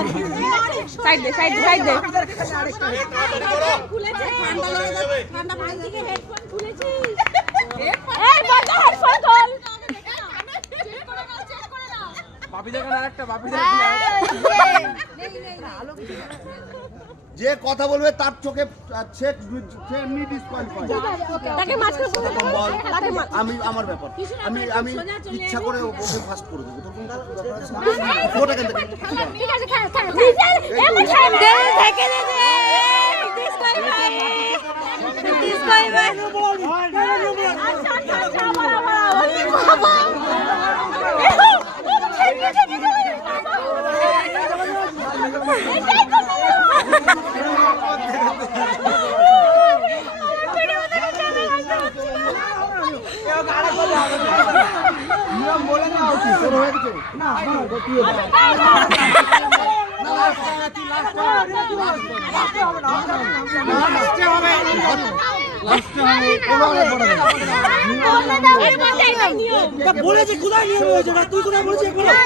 side দে side দে side দে ঠান্ডা পানি থেকে হেডফোন খুলেছিস এই বন্ধ হেডফোন খোল বাপি দেখেন আরেকটা বাপি দেখেন যে কথা বলবে তার চোখে চেক এমনি ডিসকোয়ালিফাই তাকে মাঝখানে বল আমি আমার ব্যাপার আমি আমি ইচ্ছা করে ওকে ফাস্ট করে দেবো তোর কোনটা ওটা কেন ঠিক আছে খেল খেল নিজের এমন খেল দে থেকে দে দে ডিসকোয়ালিফাই আচ্ছা আচ্ছা আচ্ছা বাবা বলেছে কোথায় নিয়ম হয়েছে না তুই কোথায় বলেছিস নিয়ম